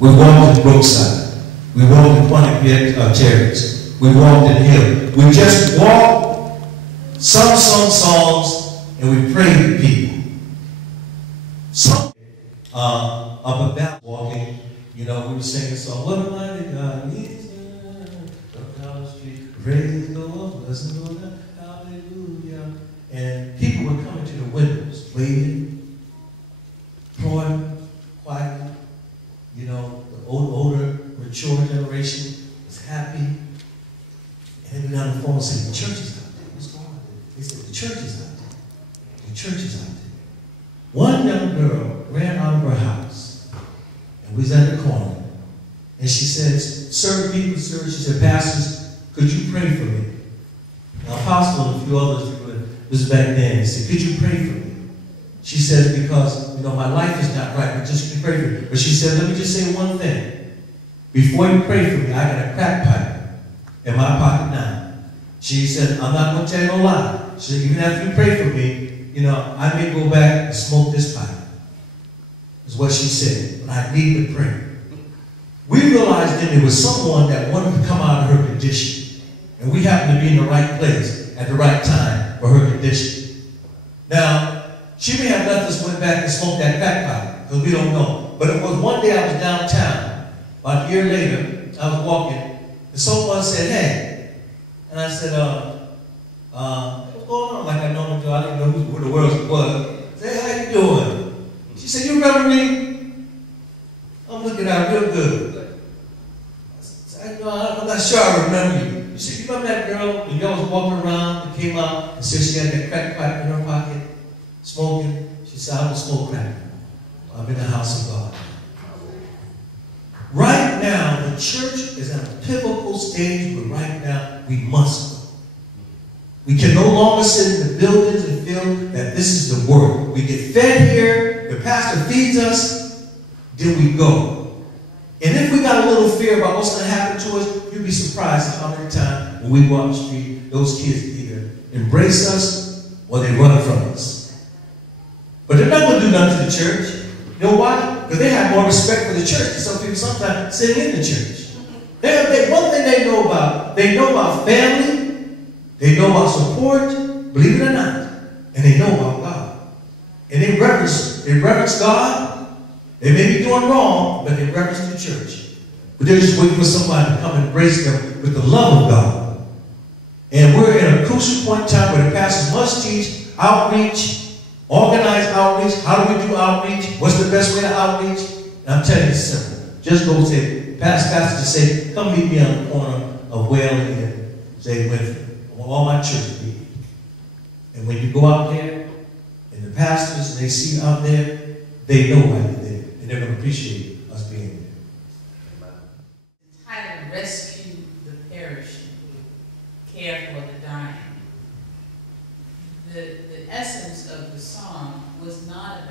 We walked in Brookside. We walked in Quantico Terrace. We walked in Hill. We just walked, sung songs, and we prayed with people. Some up and down walking, you know, we were singing a song, what a mighty God is, up College Street, praise the Lord, blessing the Lord, hallelujah. And people were coming to the windows, waiting, pouring, quietly. You know, the older, mature generation was happy. And then on the phone saying, the church is out there. What's going on? They said, the church is out there. The church is out there. One young girl ran out of her house and was at the corner. And she said, sir, people, sir, she said, pastors, could you pray for me? Now, Apostle and a few others, this was back then, they said, could you pray for me? She says, because, you know, my life is not right, but just pray for me. But she said, let me just say one thing. Before you pray for me, I got a crack pipe in my pocket now. She said, I'm not going to tell you no lie. She said, even after you pray for me, you know, I may go back and smoke this pipe. Is what she said. But I need to pray. We realized then there was someone that wanted to come out of her condition. And we happened to be in the right place at the right time for her condition. Now, she may have left us, went back and smoked that crack pipe, because we don't know. But it was one day I was downtown. About a year later, I was walking, and someone said, hey. And I said, what's going on? Like I normally do. I didn't know who the world was. I said, hey, how you doing? She said, you remember me? I'm looking at her real good. I said, no, I'm not sure I remember you. She said, you remember that girl when y'all was walking around and came out and said she had that crack pipe in her pocket, smoking? She said, I don't smoke crack. I'm in the house of God. Right now, the church is at a pivotal stage where right now we must go. We can no longer sit in the buildings and feel that this is the word. We get fed here, the pastor feeds us, then we go. And if we got a little fear about what's going to happen to us, you'd be surprised at how many times when we go out the street, those kids either embrace us or they run from us. But they're not going to do nothing to the church. You know why? Because they have more respect for the church than some people sometimes sitting in the church. One thing they know about family, they know about support, believe it or not, and they know about God. And they reverence God. They may be doing wrong, but they reverence the church. But they're just waiting for somebody to come and embrace them with the love of God. And we're in a crucial point in time where the pastors must teach outreach, organized outreach. How do we do outreach? What's the best way to outreach? And I'm telling you, it's simple. Just go say, pastor, just say, come meet me on the corner of Whalen and say, Winfield. I want all my church people. And when you go out there, and the pastors, and they see you out there, they know why you're there. And they're going to appreciate us being there. The title, Rescue the Perishing, Care for the Dying. The essence of the song was not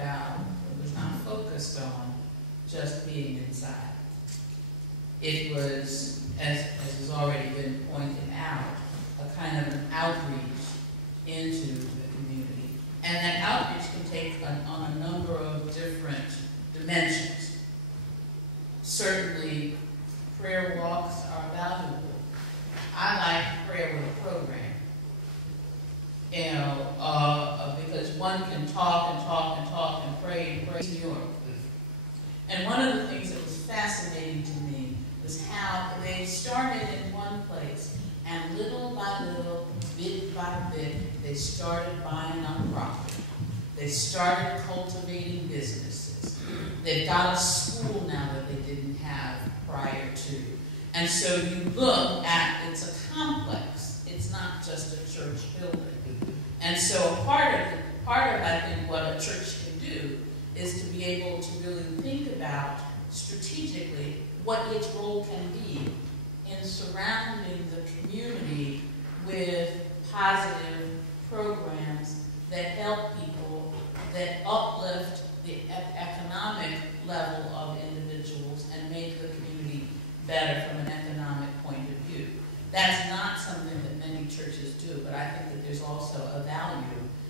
focused on just being inside. It was, as has already been pointed out, a kind of an outreach into the community. And that outreach can take on a number of different dimensions. Certainly, prayer walks are valuable. I like prayer with a program. You know, because one can talk and pray in Europe. And one of the things that was fascinating to me was how they started in one place, and little by little, bit by bit, they started buying on property. They started cultivating businesses. They've got a school now that they didn't have prior to. And so you look at, it's a complex. It's not just a church building. And so part of I think what a church can do is to be able to really think about strategically what its role can be in surrounding the community with positive programs that help people, that uplift the economic level of individuals and make the community better from an economic point of view. That's not something that many churches do, but I think that there's also a value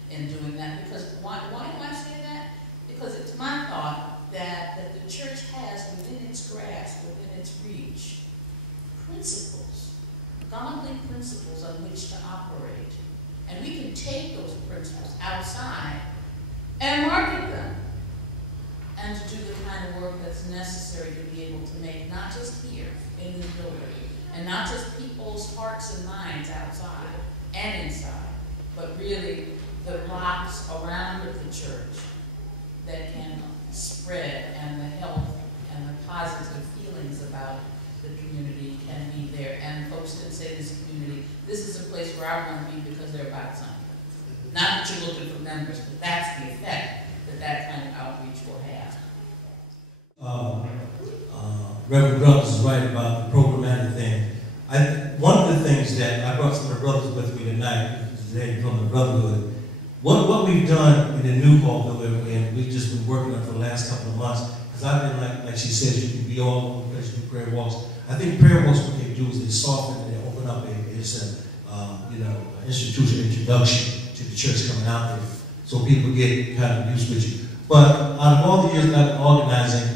in doing that. Because why do I say that? Because it's my thought that the church has within its its grasp, within its reach, principles, godly principles on which to operate. And we can take those principles outside and market them, and to do the kind of work that's necessary to be able to make, not just here in this building, and not just people's hearts and minds outside and inside, but really the rocks around the church that can spread, and the health and the positive feelings about the community can be there. And folks can say this community, this is a place where I want to be because they're about something. Not that you're looking for members, but that's the effect that that kind of outreach will have. Reverend Grubbs is right about the programmatic thing. One of the things that I brought some of the brothers with me tonight, today from the Brotherhood, what we've done in the new hall building, and we've just been working on for the last couple of months, because I've been like she says, you can be all over the place, do prayer walks. I think prayer walks, what they do is they soften and they open up institutional introduction to the church coming out there, so people get kind of used with you. But out of all the years that I've been organizing,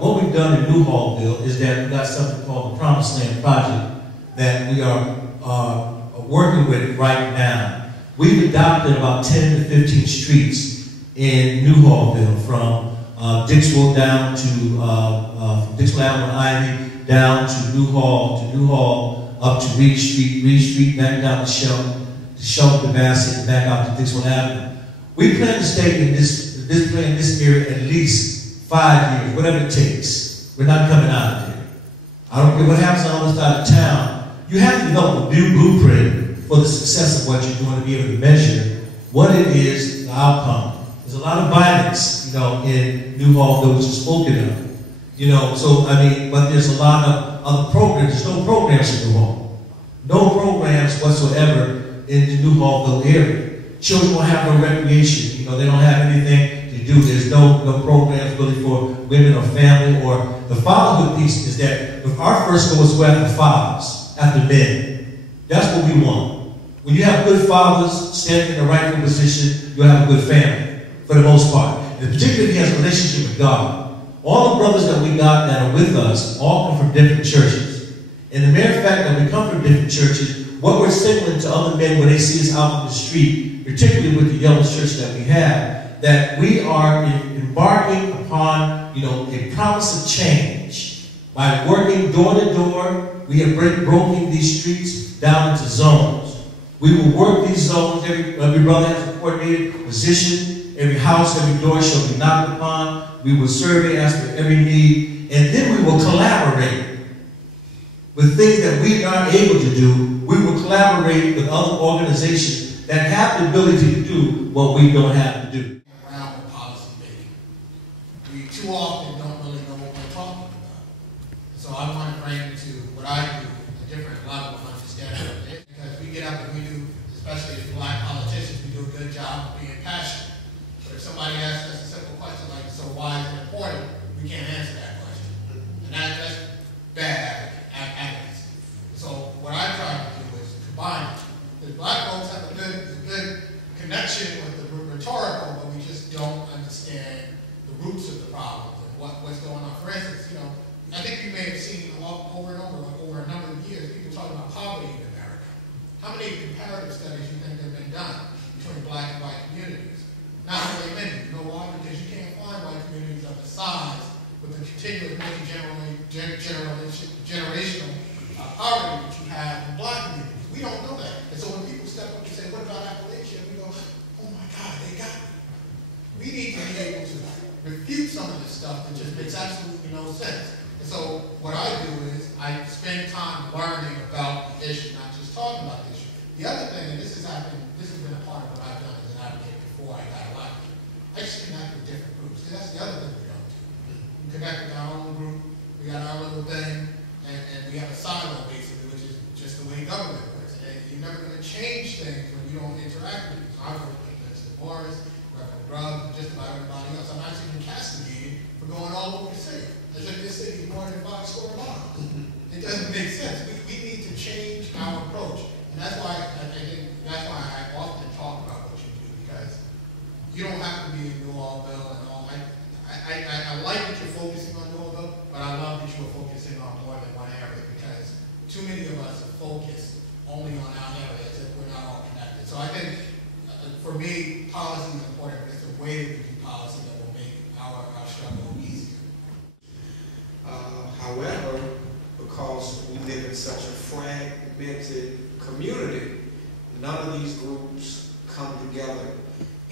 what we've done in New Hallville is that we got something called the Promised Land Project that we are working with right now. We've adopted about 10 to 15 streets in New Hallville, from Dixwell down to from Dixwell Avenue and Ivy down to New Hall, up to Reed Street, back down to Shelton, Bassett, and back out to Dixwell Avenue. We plan to stay in this area at least 5 years, whatever it takes. We're not coming out of there. I don't care what happens on the other side of town. You have to develop a new blueprint for the success of what you're doing to be able to measure what it is, the outcome. There's a lot of violence, in New Hallville, which is spoken of. But there's a lot of other programs. There's no programs in New Hall. No programs whatsoever in the New Hallville area. Children don't have no recreation. They don't have anything to do. There's no programs really for women or family, or the fatherhood piece is that our first goal is to go after fathers, after men. That's what we want. When you have good fathers standing in the rightful position, you'll have a good family, for the most part. And particularly if he has a relationship with God. All the brothers that we got that are with us all come from different churches. And the mere fact that we come from different churches, what we're signaling to other men when they see us out in the street, particularly with the yellow church that we have, that we are embarking upon, a promise of change. By working door to door, we have broken these streets down into zones. We will work these zones. Every brother has a coordinated position. Every house, every door shall be knocked upon. We will survey, ask for every need, and then we will collaborate with things that we aren't able to do. We will collaborate with other organizations that have the ability to do what we don't have to do. Around the policy making, we too often don't really know what we're talking about. So I want to bring to what I do a different level of understanding of it, because we get up and we do, especially as Black politicians, we do a good job of being passionate. But if somebody asks us a simple question like, so why is it important? We can't answer that question. And that's bad advocacy. So what I try to do is combine it. Because Black folks have a good connection with the rhetorical, but we just don't understand the roots of the problems and what's going on. For instance, I think you may have seen over and over a number of years, people talking about poverty in America. How many comparative studies do you think have been done between Black and white communities? Not very many. You know why? Because you can't find white communities of the size with the continuous generational poverty that you have in Black communities. We don't know that. And so when people step up and say, what about Appalachia? We go, oh my God, they got it. We need to be able to refute some of this stuff that just makes absolutely no sense. And so what I do is I spend time learning about the issue, not just talking about the issue. The other thing, and this has been a part of what I've done as an advocate before I got elected, I just connect with different groups. Because that's the other thing we don't do. We connect with our own group, we got our little thing, and we have a silo basically, which is just the way government works. And you're never going to change things when you don't interact with people. So I've worked with Mr. Morris, Reverend Grubbs, and just about everybody else. I'm actually been castigated for going all over the city. As if this city is more than 5 square miles. It doesn't make sense. We need to change our approach. And that's why I often talk about what you do, because you don't have to be in New Hallville and all. I like that you're focusing on New Hallville, fragmented community. None of these groups come together.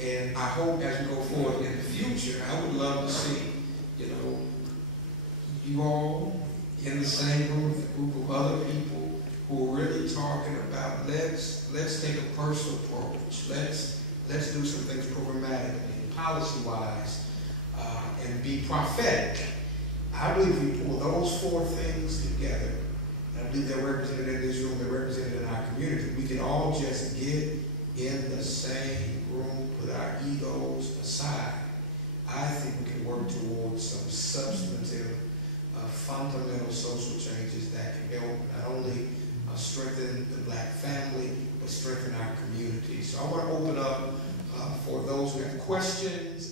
And I hope as we go forward in the future, I would love to see, you know, you all in the same room with a group of other people who are really talking about let's take a personal approach. Let's do some things programmatically and policy-wise and be prophetic. I believe we pull those four things together, and I believe they're represented in this room, they're represented in our community. We can all just get in the same room, put our egos aside. I think we can work towards some substantive, fundamental social changes that can help not only strengthen the black family, but strengthen our community. So I want to open up for those who have questions.